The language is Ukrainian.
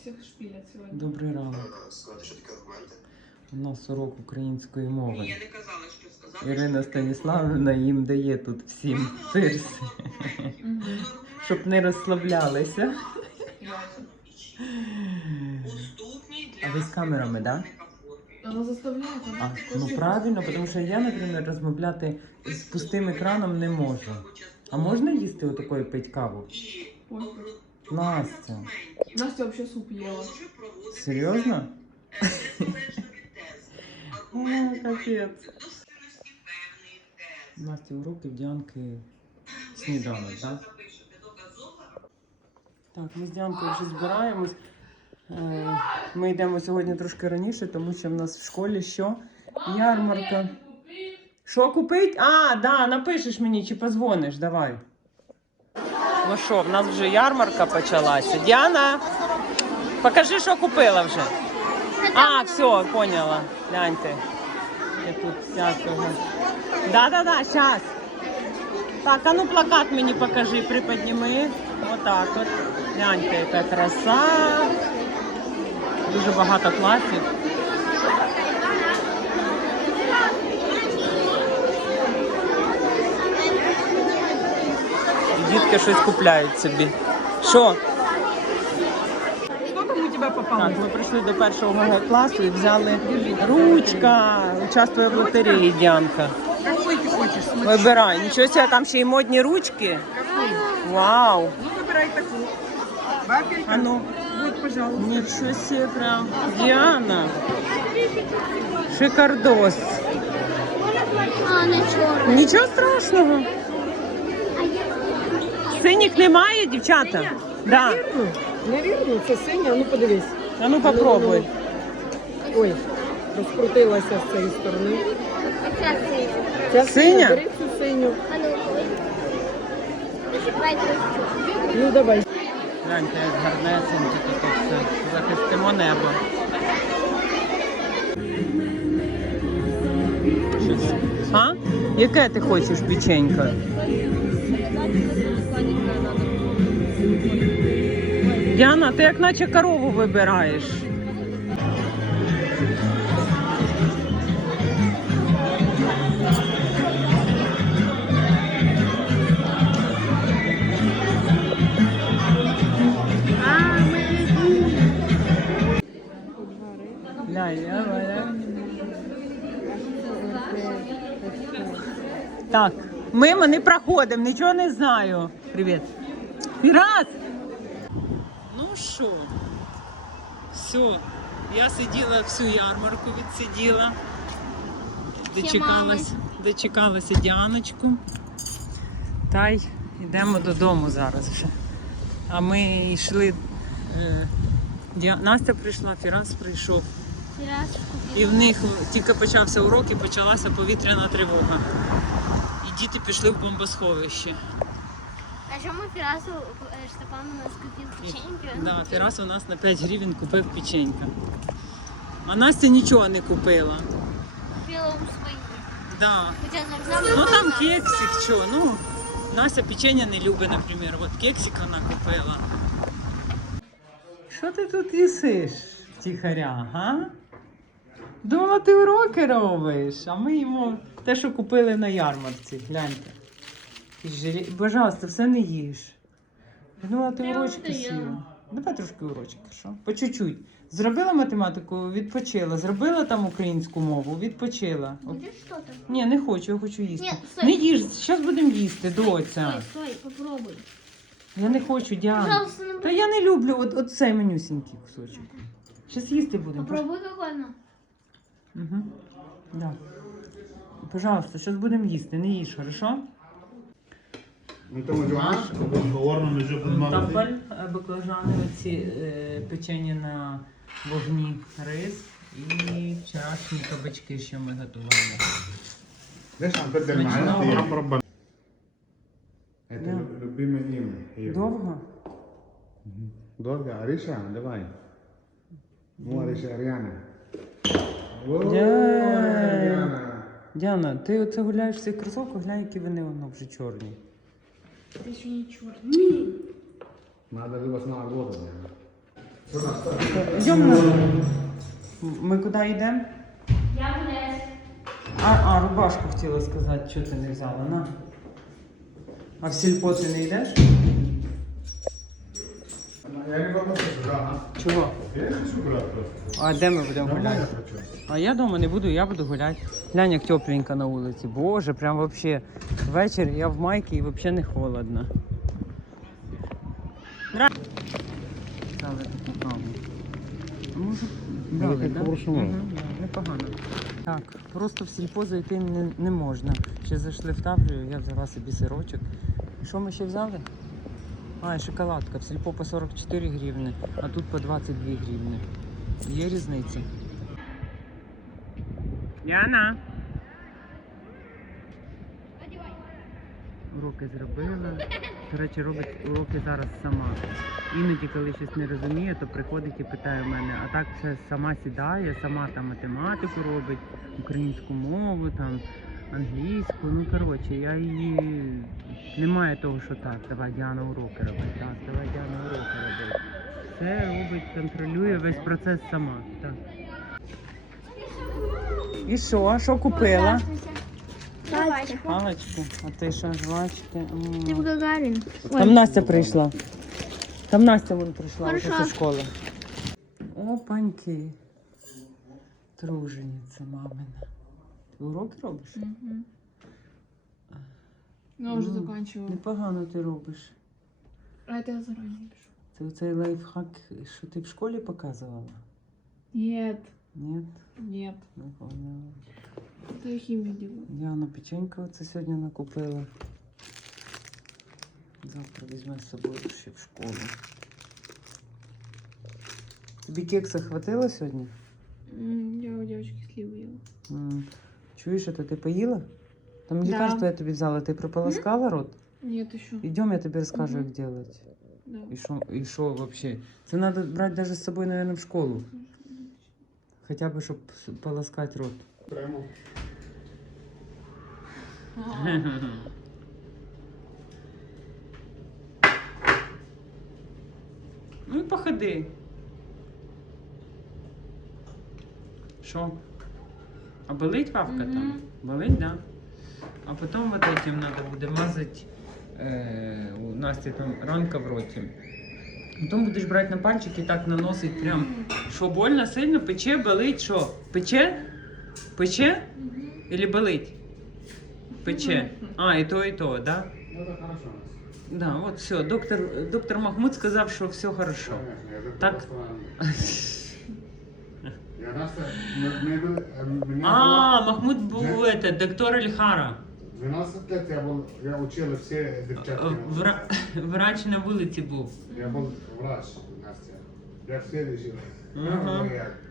всіх шпілять сьогодні. Добрий ранок. Сказати, що такі аргументи. У нас урок української мови. Ні, я не казала, що сказати. Ірина Станіславівна їм дає тут всім пирс, щоб не розслаблялися. А ви з камерами, форми. Вона заставляє. А, ну правильно, тому що я, наприклад, розмовляти з пустим екраном не можу. А можна їсти отакої пить каву? Настя. Настя взагалі суп проводитися, Серйозно? тез. О, капець. тез. Насті уроки в Діанки сніданок, так? Так, ми з Діанкою вже збираємось. Е, Ми йдемо сьогодні трошки раніше, тому що в нас в школі що? Ярмарка. Що купить? А, да, напишеш мені чи позвониш, давай. Ну що, в нас вже ярмарка почалася. Діана, покажи, що купила вже. А, все, поняла. Гляньте. Я тут всякого. Да-да-да, зараз. Так, а ну плакат мені покажи, приподніми. Отак от. Гляньте, яка краса. Дуже багато класів. Дітки щось купляють собі. Що? Так, ми прийшли до першого класу і взяли ручка. Участвує в лотереї Діанка. Какой хочешь? Смотри. Вибирай. Нічого себе, там ще й модні ручки. Какой? Вау! Ну, выбирай такую. Вафелька. А ну. Вот, пожалуйста. Нічого себе прям. Діана. Шикардос. А, не чорний. Нічого страшного. Синіх немає, дівчата? Да. Навірно, це синя, ну подивись. А ну попробуй. Ой, розкрутилася з цієї сторони. Оця синя. Ця Синя? бери цю синю. А ну, ой. Ну давай. Гляньте, як гарнесенько тут все. Захистимо небо. А? Яке ти хочеш печенька? Діана, ти як наче корову вибираєш. Так, мимо не проходимо, нічого не знаю. Привіт. Пірат! Що? Все. Я сиділа всю ярмарку відсиділа. Дочекалась, дочекалася Діаночку. Та й йдемо додому зараз вже. А ми йшли. Е, Настя прийшла, Фірас прийшов. І в них тільки почався урок і почалася повітряна тривога. І діти пішли в бомбосховище. Чому Фірасу Штепан у нас купив печеньки? Да, Фірас у нас на 5 гривень купив печенька. А Настя нічого не купила. Купила у свої. Да. Хоча завжди Ну там кексик, що, ну. Настя печення не любить, наприклад. От кексик вона купила. Що ти тут їсиш, тихаря, га? Думала, ти уроки робиш, а ми їмо те, що купили на ярмарці. Гляньте. Ти Пожалуйста, все не їж. Я Думала, ти урочки сіла. Давай трошки урочки, що? По чуть-чуть. Зробила математику, відпочила. Зробила там українську мову, відпочила. Будеш що там? ні, не хочу, я хочу їсти. Ні, стой. не їж, зараз будемо їсти, доця. Стой, стой, попробуй. Я не хочу, Діана. Пожалуйста, не Та я не люблю от, от цей менюсінький кусочок. Зараз їсти будемо. Попробуй какой Угу. Да. Пожалуйста, зараз будемо їсти, не їж, хорошо? انت مجوعان صورنا من جبل المغرب Тапель, е, баклажани, оці е, печені на вогні рис і вчорашні кабачки, що ми готували. ليش عم تبدل مجنون. معنا عم ربنا انت نعم. لبي من يم هي Довго? دورجا عريشة давай مو عريشة Аріана Дя- Діана, ти оце гуляєш в цих кросовках, глянь, які вони воно вже чорні. Это еще не черный. Надо вывоз на воду, наверное. Идем на... Мы куда идем? Я в лес. А, а, рубашку хотела сказать, что ты не взяла, на. А в сельпо ты не идешь? Чого? Я хочу гуляти просто. А де ми будемо гуляти? А я дома не буду, я буду гуляти. Глянь, як тепленько на вулиці. Боже, прям вообще. Вечір я в майці і взагалі не холодно. Нра- Дали таку каву. Може, дали, так Непогано. Так, просто в сільпо зайти не, не можна. Ще зайшли в Таврію, я взяла собі сирочок. Що ми ще взяли? А, шоколадка. В сільпо по 44 гривни, а тут по 22 гривни. Є різниця. Яна. Уроки зробила. До речі, робить уроки зараз сама. Іноді, коли щось не розуміє, то приходить і питає в мене, а так все сама сідає, сама там математику робить, українську мову, там, англійську. Ну коротше, я її немає того, що так, давай Діана уроки робить, так, давай Діана уроки робить. Все робить, контролює весь процес сама. Так. І що? Що купила? Палочку. А ти що, жвачки? Ты в Гагарин. Там Настя прийшла. Там Настя вон прийшла вже зі школи. Опаньки. Тружениця мамина. Ти уроки робиш? Мгм. Ну, уже Ну, заканчиваю. Непогано ти робиш. А это я заранее пишу. Це оцей лайфхак, що ти в школі показувала? Нет, Ні? нет. Не поняла. Это я химию делаю. Діана печенька оце сьогодні накупила. Завтра візьме з собою ще в школу. Тобі кекса хватило сьогодні? М, Я у девочки сливы ела. М, Чуєш, це ти поїла? Там Да. лікарство я тобі взяла, ти прополоскала рот? Нет, еще. Ідем, я тобі розкажу, Мгм. як робити. Да. І що, і що взагалі? Це треба брати навіть з собою, мабуть, в школу. Хоча б, щоб с- полоскати рот. Прямо. Ну і походи. Що? А болить папка там? Мгм. Болить, да? А потім вот этим надо буде мазати. Е, у Насті там ранка в роті. Потім будеш брати на пальчик і так наносить прям. Що больно, сильно, пече, болить, що? Пече? Пече? Или болить? Пече. А, і то, і то, да? Ну. Да, вот все. Доктор, доктор Махмуд сказав, що все хорошо. Конечно, я же Так. просто- Я Настя, мы, мы были, э, меня А, было Махмуд був это, доктор Ільхара. 12 лет, я был, я учил все девчатки. Вра... Врач на вулиці був. Я был врач, Настя. Я все лечил. Ага. Я